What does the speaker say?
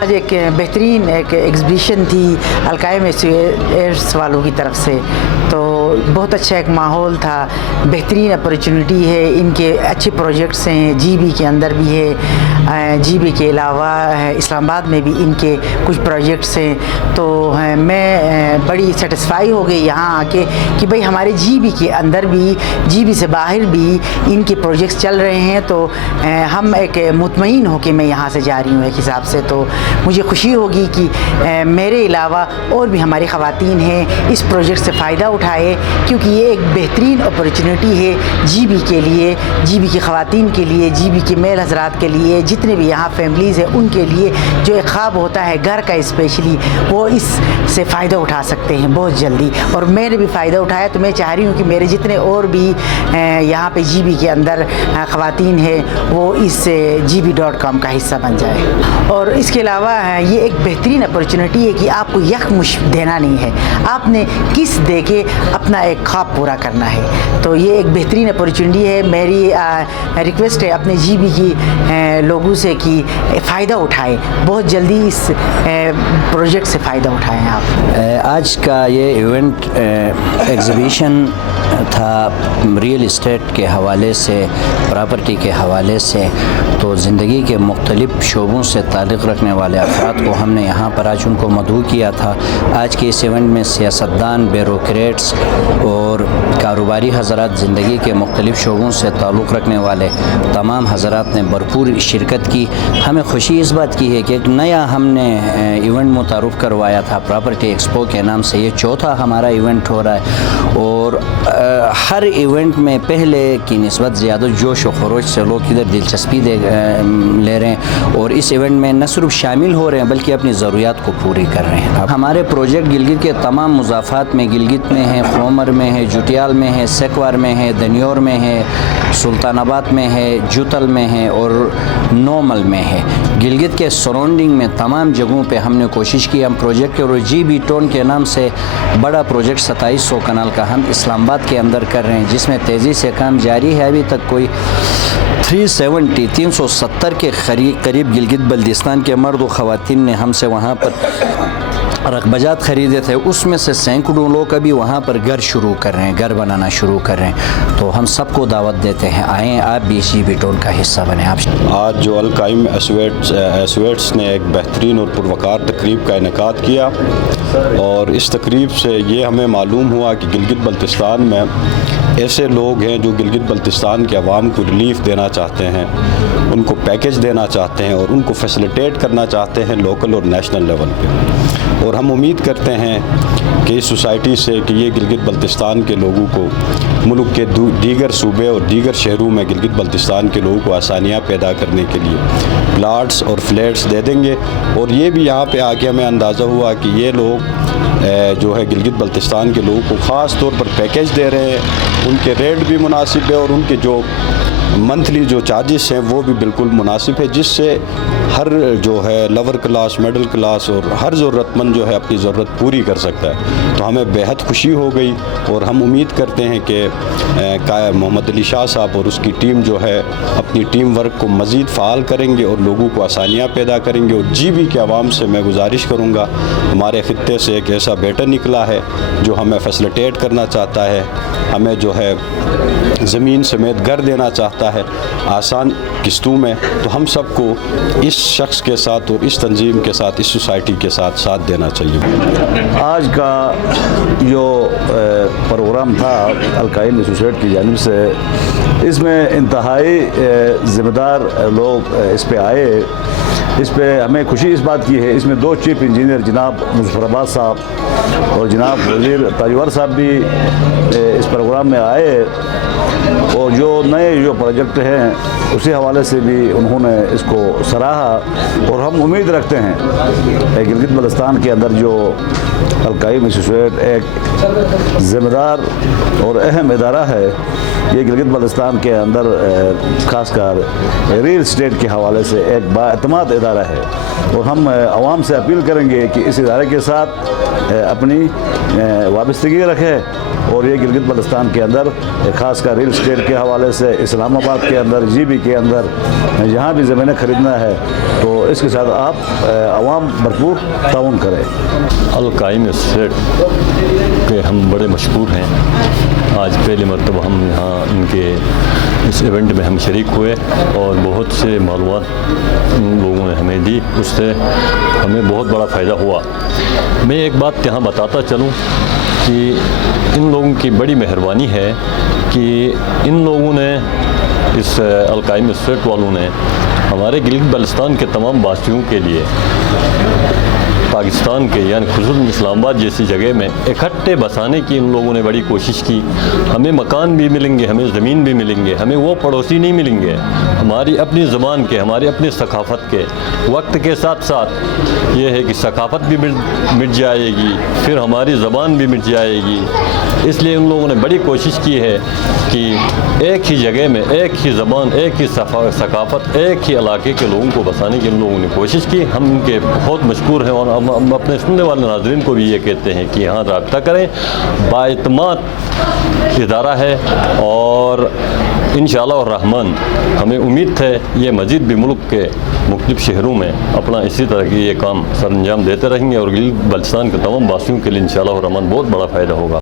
آج ایک بہترین ایک ایگزیبیشن تھی القائم ایئرس والوں کی طرف سے، تو بہت اچھا ایک ماحول تھا، بہترین اپرچونٹی ہے، ان کے اچھے پروجیکٹس ہیں، جی بی کے اندر بھی ہے، جی بی کے علاوہ اسلام آباد میں بھی ان کے کچھ پروجیکٹس ہیں، تو میں بڑی سیٹسفائی ہو گئی یہاں آ کے کہ بھئی ہمارے جی بی کے اندر بھی، جی بی سے باہر بھی ان کے پروجیکٹس چل رہے ہیں، تو ہم ایک مطمئن ہو کے میں یہاں سے جا رہی ہوں ایک حساب سے، تو مجھے خوشی ہوگی کہ میرے علاوہ اور بھی ہماری خواتین ہیں اس پروجیکٹ سے فائدہ اٹھائے، کیونکہ یہ ایک بہترین اپرچونٹی ہے جی بی کے لیے، جی بی کی خواتین کے لیے، جی بی کے میل حضرات کے لیے، جتنے بھی یہاں فیملیز ہیں ان کے لیے جو ایک خواب ہوتا ہے گھر کا اسپیشلی، وہ اس سے فائدہ اٹھا سکتے ہیں بہت جلدی، اور میں نے بھی فائدہ اٹھایا، تو میں چاہ رہی ہوں کہ میرے جتنے اور بھی یہاں پہ جی بی کے اندر خواتین ہیں وہ اس GB.com کا حصہ بن جائے۔ اور اس کے علاوہ یہ ایک بہترین اپرچونٹی ہے کہ آپ کو یکمش دینا نہیں ہے، آپ نے کس دے کے اپنا ایک خواب پورا کرنا ہے، تو یہ ایک بہترین اپرچونٹی ہے۔ میری ریکویسٹ ہے اپنے جی بی کی لوگوں سے کہ فائدہ اٹھائیں، بہت جلدی اس پروجیکٹ سے فائدہ اٹھائیں آپ۔ آج کا یہ ایونٹ ایگزیبیشن تھا ریئل اسٹیٹ کے حوالے سے، پراپرٹی کے حوالے سے، تو زندگی کے مختلف شعبوں سے تعلق رکھنے والے افراد کو ہم نے یہاں پر آج ان کو مدعو کیا تھا۔ آج کے اس ایونٹ میں سیاستدان، بیوروکریٹس اور کاروباری حضرات، زندگی کے مختلف شعبوں سے تعلق رکھنے والے تمام حضرات نے بھرپور شرکت کی۔ ہمیں خوشی اس بات کی ہے کہ ایک نیا ہم نے ایونٹ متعارف کروایا تھا پراپرٹی ایکسپو کے نام سے، یہ چوتھا ہمارا ایونٹ ہو رہا ہے، اور ہر ایونٹ میں پہلے کی نسبت زیادہ جوش و خروش سے لوگ ادھر دلچسپی لے رہے ہیں، اور اس ایونٹ میں نہ صرف شامل ہو رہے ہیں بلکہ اپنی ضروریات کو پوری کر رہے ہیں۔ ہمارے پروجیکٹ گلگت کے تمام مضافات میں، گلگت میں ہے، خومر میں ہے، جوٹیال میں ہے، سیکوار میں ہے، دنیور میں ہے، سلطان آباد میں ہے، جوتل میں ہے اور نومل میں ہے۔ گلگت کے سراؤنڈنگ میں تمام جگہوں پہ ہم نے کوشش کی، ہم پروجیکٹ کے جی بی ٹون کے نام سے بڑا پروجیکٹ 2700 کنال کا ہم اسلام آباد کے اندر کر رہے ہیں، جس میں تیزی سے کام جاری ہے۔ ابھی تک کوئی 370 کے قریب گلگت بلتستان کے مرد و خواتین نے ہم سے وہاں پر رقبجات خریدے تھے، اس میں سے سینکڑوں لوگ ابھی وہاں پر گھر شروع کر رہے ہیں، گھر بنانا شروع کر رہے ہیں، تو ہم سب کو دعوت دیتے ہیں، آئیں آپ بھی جی بی ٹون کا حصہ بنیں۔ آج جو القائم ایسویٹس نے ایک بہترین اور پروقار تقریب کا انعقاد کیا، اور اس تقریب سے یہ ہمیں معلوم ہوا کہ گلگت بلتستان میں ایسے لوگ ہیں جو گلگت بلتستان کے عوام کو ریلیف دینا چاہتے ہیں، ان کو پیکج دینا چاہتے ہیں، اور ان کو فیسلیٹیٹ کرنا چاہتے ہیں لوکل اور نیشنل لیول پہ، اور ہم امید کرتے ہیں کہ اس سوسائٹی سے کہ یہ گلگت بلتستان کے لوگوں کو ملک کے دیگر صوبے اور دیگر شہروں میں گلگت بلتستان کے لوگوں کو آسانیاں پیدا کرنے کے لیے پلاٹس اور فلیٹس دے دیں گے۔ اور یہ بھی یہاں پہ آ کے ہمیں اندازہ ہوا کہ یہ لوگ جو ہے گلگت بلتستان کے لوگوں کو خاص طور پر پیکج دے رہے ہیں، ان کے ریٹ بھی مناسب ہے، اور ان کے جو منتھلی جو چارجز ہیں وہ بھی بالکل مناسب ہے، جس سے ہر جو ہے لور کلاس، مڈل کلاس اور ہر ضرورت مند جو ہے اپنی ضرورت پوری کر سکتا ہے۔ تو ہمیں بہت خوشی ہو گئی، اور ہم امید کرتے ہیں کہ محمد علی شاہ صاحب اور اس کی ٹیم جو ہے اپنی ٹیم ورک کو مزید فعال کریں گے اور لوگوں کو آسانیاں پیدا کریں گے۔ اور جی بی کے عوام سے میں گزارش کروں گا، ہمارے خطے سے ایک ایسا بیٹا نکلا ہے جو ہمیں فیسلیٹیٹ کرنا چاہتا ہے، ہمیں جو ہے زمین سمیت گھر دینا چاہتا ہے آسان قسطوں میں، تو ہم سب کو اس شخص کے ساتھ اور اس تنظیم کے ساتھ، اس سوسائٹی کے ساتھ دینا چاہیے۔ آج کا جو پروگرام تھا القائم ایسوسیٹ کی جانب سے، اس میں انتہائی ذمہ دار لوگ اس پہ آئے۔ اس پہ ہمیں خوشی اس بات کی ہے، اس میں 2 چیف انجینئر جناب مظفر عباس صاحب اور جناب وزیر تاجور صاحب بھی اس پروگرام میں آئے، اور جو نئے جو پروجیکٹ ہیں اسی حوالے سے بھی انہوں نے اس کو سراہا، اور ہم امید رکھتے ہیں کہ گلگت بلتستان کے اندر جو القائم انسٹیٹیوٹ ایک ذمہ دار اور اہم ادارہ ہے. یہ گلگت بلتستان کے اندر خاص کر ریل اسٹیٹ کے حوالے سے ایک بااعتماد ادارہ ہے, اور ہم عوام سے اپیل کریں گے کہ اس ادارے کے ساتھ اپنی وابستگی رکھے, اور یہ گلگت بلتستان کے اندر خاص کر ریل اسٹیٹ کے حوالے سے اسلام آباد کے اندر, جی بی کے اندر جہاں بھی زمینیں خریدنا ہے تو اس کے ساتھ آپ عوام بھرپور تعاون کریں. القائم اسٹیٹ کے ہم بڑے مشکور ہیں. آج پہلی مرتبہ ہم یہاں ان کے اس ایونٹ میں ہم شریک ہوئے اور بہت سے معلومات ان لوگوں نے ہمیں دی, اس سے ہمیں بہت بڑا فائدہ ہوا. میں ایک بات یہاں بتاتا چلوں کہ ان لوگوں کی بڑی مہربانی ہے کہ ان لوگوں نے, اس القائم اسٹیٹ والوں نے ہمارے گلگت بلتستان کے تمام باشندوں کے لیے پاکستان کے یعنی خصوصاً اسلام آباد جیسی جگہ میں اکٹھے بسانے کی ان لوگوں نے بڑی کوشش کی. ہمیں مکان بھی ملیں گے, ہمیں زمین بھی ملیں گے, ہمیں وہ پڑوسی نہیں ملیں گے. ہماری اپنی زبان کے, ہماری اپنی ثقافت کے, وقت کے ساتھ ساتھ یہ ہے کہ ثقافت بھی مٹ جائے گی, پھر ہماری زبان بھی مٹ جائے گی. اس لیے ان لوگوں نے بڑی کوشش کی ہے کہ ایک ہی جگہ میں ایک ہی زبان, ایک ہی ثقافت, ایک ہی علاقے کے لوگوں کو بسانے کی ان لوگوں نے کوشش کی. ہم ان کے بہت مشکور ہیں, اور ہم اپنے سننے والے ناظرین کو بھی یہ کہتے ہیں کہ یہاں رابطہ کریں. بااعتماد ادارہ ہے, اور انشاءاللہ الرحمن ہمیں امید ہے یہ مزید بھی ملک کے مختلف شہروں میں اپنا اسی طرح کی یہ کام سر انجام دیتے رہیں گے, اور گلگت بلتستان کے تمام باشندوں کے لیے انشاءاللہ الرحمن بہت بڑا فائدہ ہوگا.